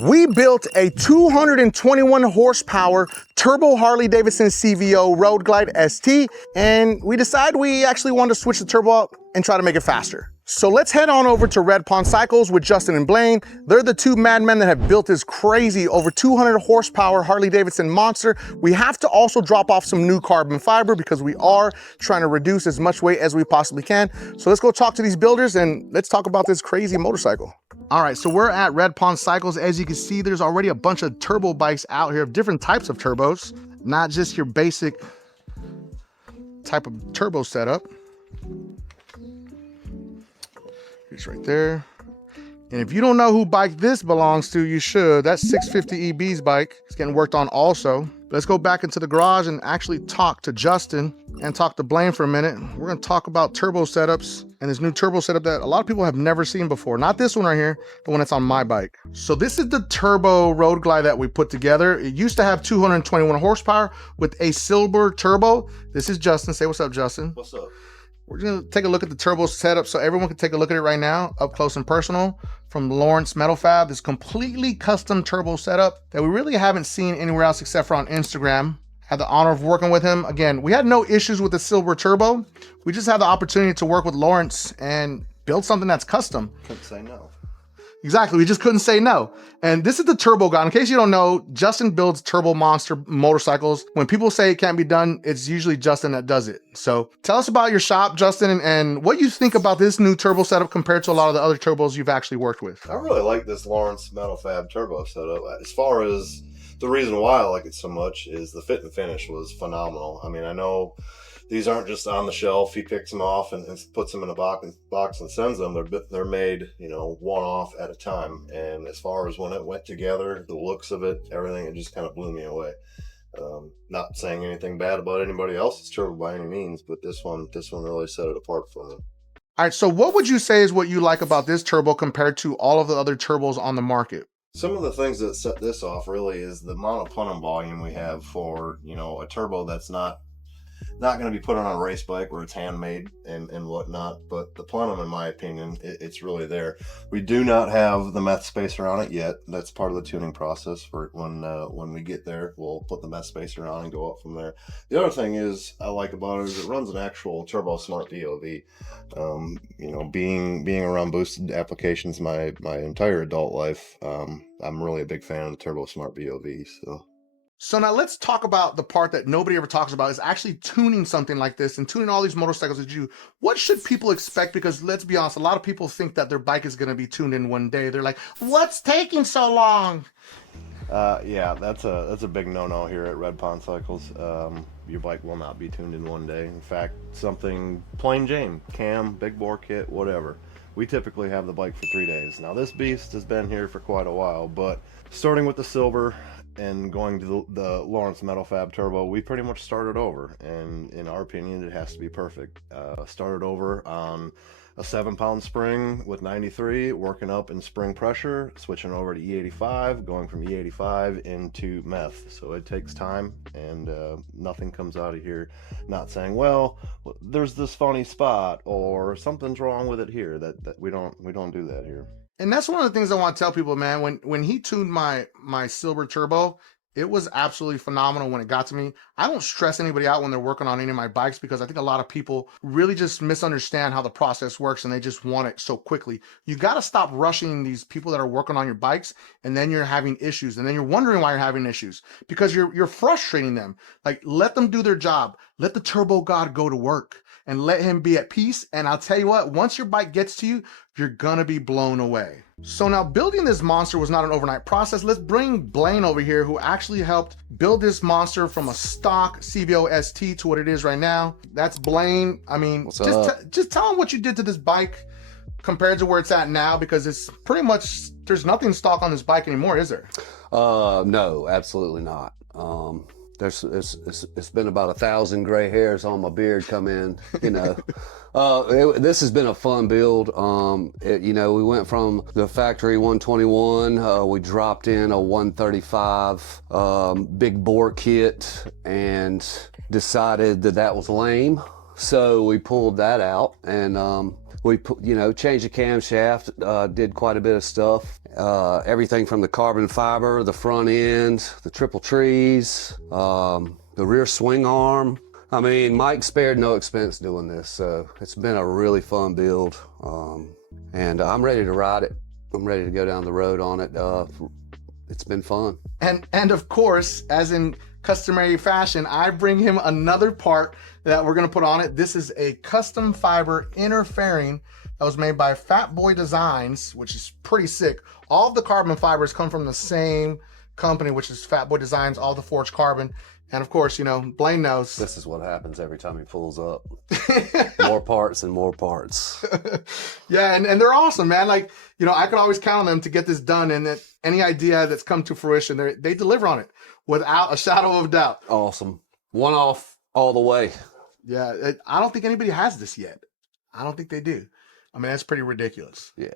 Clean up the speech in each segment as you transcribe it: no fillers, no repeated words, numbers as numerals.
We built a 221 horsepower Turbo Harley-Davidson CVO Road Glide ST, and we decided we actually wanted to switch the turbo up and try to make it faster. So let's head on over to Red Pond Cycles with Justin and Blaine. They're the two madmen that have built this crazy over 200 horsepower Harley-Davidson monster. We have to also drop off some new carbon fiber because we are trying to reduce as much weight as we possibly can. So let's go talk to these builders and let's talk about this crazy motorcycle. All right, so we're at Red Pond Cycles. As you can see, there's already a bunch of turbo bikes out here of different types of turbos, not just your basic type of turbo setup. It's right there. And if you don't know who bike this belongs to, you should. That's 650 EB's bike. It's getting worked on also. Let's go back into the garage and actually talk to Justin and talk to Blaine for a minute. We're gonna talk about turbo setups and this new turbo setup that a lot of people have never seen before. Not this one right here, the one that's on my bike. So this is the Turbo Road Glide that we put together. It used to have 221 horsepower with a silver turbo. This is Justin. Say what's up, Justin. What's up? We're gonna take a look at the turbo setup so everyone can take a look at it right now, up close and personal, from Lawrence Metal Fab. This completely custom turbo setup that we really haven't seen anywhere else except for on Instagram. Had the honor of working with him. Again, we had no issues with the silver turbo. We just had the opportunity to work with Lawrence and build something that's custom. Couldn't say no. Exactly, we just couldn't say no. And this is the turbo god. In case you don't know, Justin builds turbo monster motorcycles. When people say it can't be done, it's usually Justin that does it. So tell us about your shop, Justin, and what you think about this new turbo setup compared to a lot of the other turbos you've actually worked with. I really like this Lawrence Metal Fab turbo setup. As far as the reason why I like it so much is the fit and finish was phenomenal. I mean, I know these aren't just on the shelf. He picks them off and puts them in a box and sends them. They're made, you know, one off at a time. And as far as when it went together, the looks of it, everything, it just kind of blew me away. Not saying anything bad about anybody else's turbo by any means, but this one really set it apart for me. All right, so what would you say is what you like about this turbo compared to all of the other turbos on the market? Some of the things that set this off really is the amount of plenum volume we have for, you know, a turbo that's not going to be put on a race bike where it's handmade and whatnot, but the plenum, in my opinion, it's really there. We do not have the meth spacer on it yet. That's part of the tuning process. For when we get there, we'll put the meth spacer on and go up from there. The other thing is I like about it is it runs an actual Turbo Smart POV. You know, being around boosted applications my entire adult life, I'm really a big fan of the Turbo Smart POV. So now let's talk about the part that nobody ever talks about is actually tuning something like this and tuning all these motorcycles that you. What should people expect? Because let's be honest, a lot of people think that their bike is going to be tuned in one day. They're like, what's taking so long? Yeah, that's a big no-no here at Red Pond Cycles. Your bike will not be tuned in one day. In fact, something plain Jane, cam, big bore kit, whatever. We typically have the bike for 3 days. Now this beast has been here for quite a while, but starting with the silver and going to the Lawrence Metal Fab Turbo, we pretty much started over, and in our opinion it has to be perfect. Started over on a 7-pound spring with 93, working up in spring pressure, switching over to E85, going from E85 into meth. So it takes time, and nothing comes out of here not saying, well, there's this funny spot or something's wrong with it here. That we don't do that here. And that's one of the things I want to tell people, man. When he tuned my silver turbo, it was absolutely phenomenal when it got to me. I don't stress anybody out when they're working on any of my bikes because I think a lot of people really just misunderstand how the process works and they just want it so quickly. You got to stop rushing these people that are working on your bikes, and then you're having issues, and then you're wondering why you're having issues because you're frustrating them. Like, let them do their job. Let the turbo god go to work and let him be at peace. And I'll tell you what, once your bike gets to you, you're gonna be blown away. So now building this monster was not an overnight process. Let's bring Blaine over here, who actually helped build this monster from a stock CVO ST to what it is right now. That's Blaine. I mean, just tell him what you did to this bike compared to where it's at now, because it's pretty much, there's nothing stock on this bike anymore, is there? No, absolutely not. It's been about 1,000 gray hairs on my beard come in, you know. This has been a fun build. You know, we went from the factory 121, we dropped in a 135 big bore kit and decided that was lame. So we pulled that out and We changed the camshaft, did quite a bit of stuff. Everything from the carbon fiber, the front end, the triple trees, the rear swing arm. I mean, Mike spared no expense doing this, so it's been a really fun build. And I'm ready to ride it. I'm ready to go down the road on it. It's been fun. And of course, as in customary fashion, I bring him another part that we're gonna put on it. This is a custom fiber inner fairing that was made by Fat Boy Designs, which is pretty sick. All of the carbon fibers come from the same company, which is Fat Boy Designs, all the forged carbon. And of course, Blaine knows. This is what happens every time he pulls up. More parts and more parts. Yeah, and they're awesome, man. Like, I could always count on them to get this done, and that any idea that's come to fruition, they deliver on it without a shadow of a doubt. Awesome. One off all the way. Yeah, I don't think anybody has this yet. I don't think they do. I mean, that's pretty ridiculous. Yeah.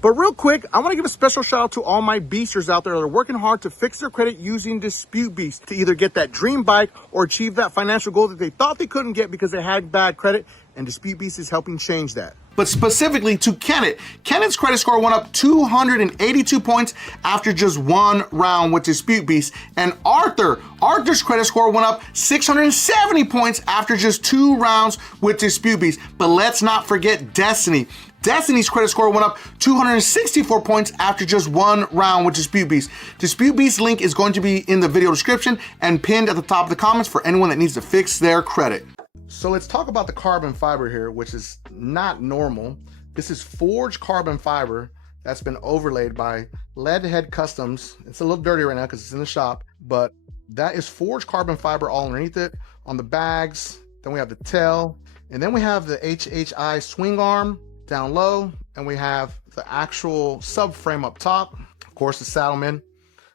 But real quick, I want to give a special shout out to all my beasters out there that are working hard to fix their credit using Dispute Beast to either get that dream bike or achieve that financial goal that they thought they couldn't get because they had bad credit, and Dispute Beast is helping change that. But specifically to Ctedit. Ctedit's credit score went up 282 points after just one round with Dispute Beast. And Arthur's credit score went up 670 points after just 2 rounds with Dispute Beast. But let's not forget Destiny. Destiny's credit score went up 264 points after just 1 round with Dispute Beast. Dispute Beast link is going to be in the video description and pinned at the top of the comments for anyone that needs to fix their credit. So let's talk about the carbon fiber here, which is not normal. This is forged carbon fiber that's been overlaid by Leadhead Customs. It's a little dirty right now because it's in the shop, but that is forged carbon fiber all underneath it on the bags. Then we have the tail, and then we have the HHI swing arm down low, and we have the actual subframe up top. Of course, the Saddleman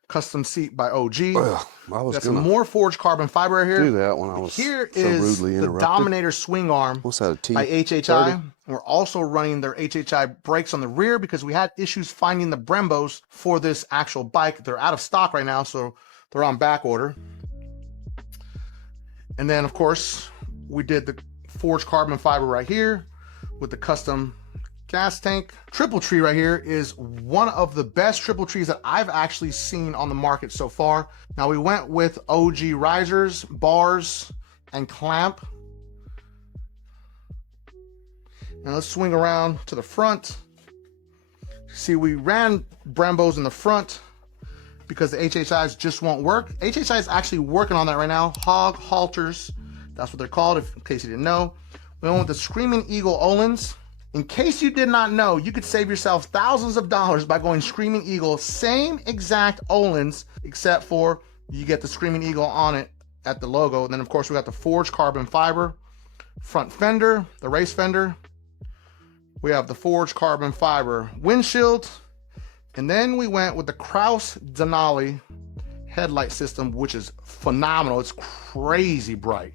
custom seat by OG. Got some more forged carbon fiber right here. Do that when I was here so is rudely the interrupted. Dominator swing arm. What's that, a T? By HHI. We're also running their HHI brakes on the rear because we had issues finding the Brembos for this actual bike. They're out of stock right now, so they're on back order. And then, of course, we did the forged carbon fiber right here with the custom gas tank. Triple tree right here is one of the best triple trees that I've actually seen on the market so far. Now we went with OG risers, bars, and clamp. Now let's swing around to the front. See, we ran Brembos in the front because the HHIs just won't work. HHI is actually working on that right now. Hog halters, that's what they're called, in case you didn't know. We went with the Screaming Eagle Olins. In case you did not know, you could save yourself thousands of dollars by going Screaming Eagle, same exact Olins, except for you get the Screaming Eagle on it at the logo. And then of course we got the forged carbon fiber, front fender, the race fender. We have the forged carbon fiber windshield. And then we went with the Kraus Denali headlight system, which is phenomenal. It's crazy bright.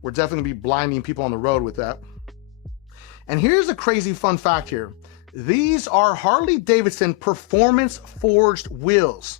We're definitely gonna be blinding people on the road with that. And here's a crazy fun fact here. These are Harley-Davidson performance forged wheels,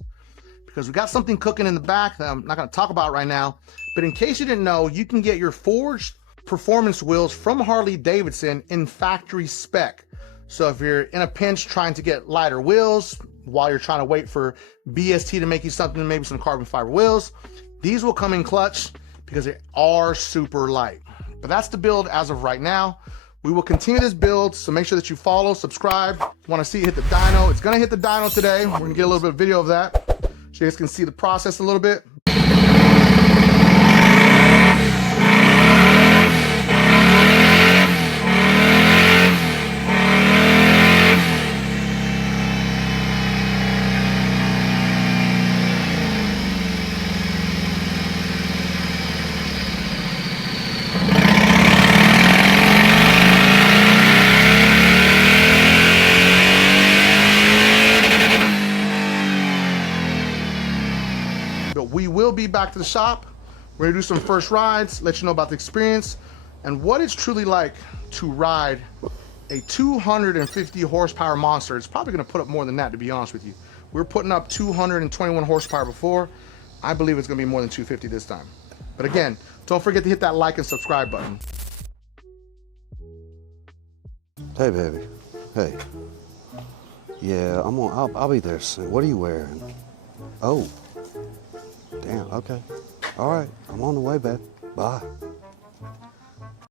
because we got something cooking in the back that I'm not gonna talk about right now, but in case you didn't know, you can get your forged performance wheels from Harley-Davidson in factory spec. So if you're in a pinch trying to get lighter wheels while you're trying to wait for BST to make you something, maybe some carbon fiber wheels, these will come in clutch because they are super light. But that's the build as of right now. We will continue this build, so make sure that you follow, subscribe. Want to see it hit the dyno? It's gonna hit the dyno today. We're gonna get a little bit of video of that, so you guys can see the process a little bit. We will be back to the shop. We're gonna do some first rides, let you know about the experience and what it's truly like to ride a 250 horsepower monster. It's probably gonna put up more than that, to be honest with you. We're putting up 221 horsepower before. I believe it's gonna be more than 250 this time. But again, don't forget to hit that like and subscribe button. Hey, baby. Hey. Yeah, I'll be there soon. What are you wearing? Oh. Damn, okay. All right, I'm on the way, babe. Bye.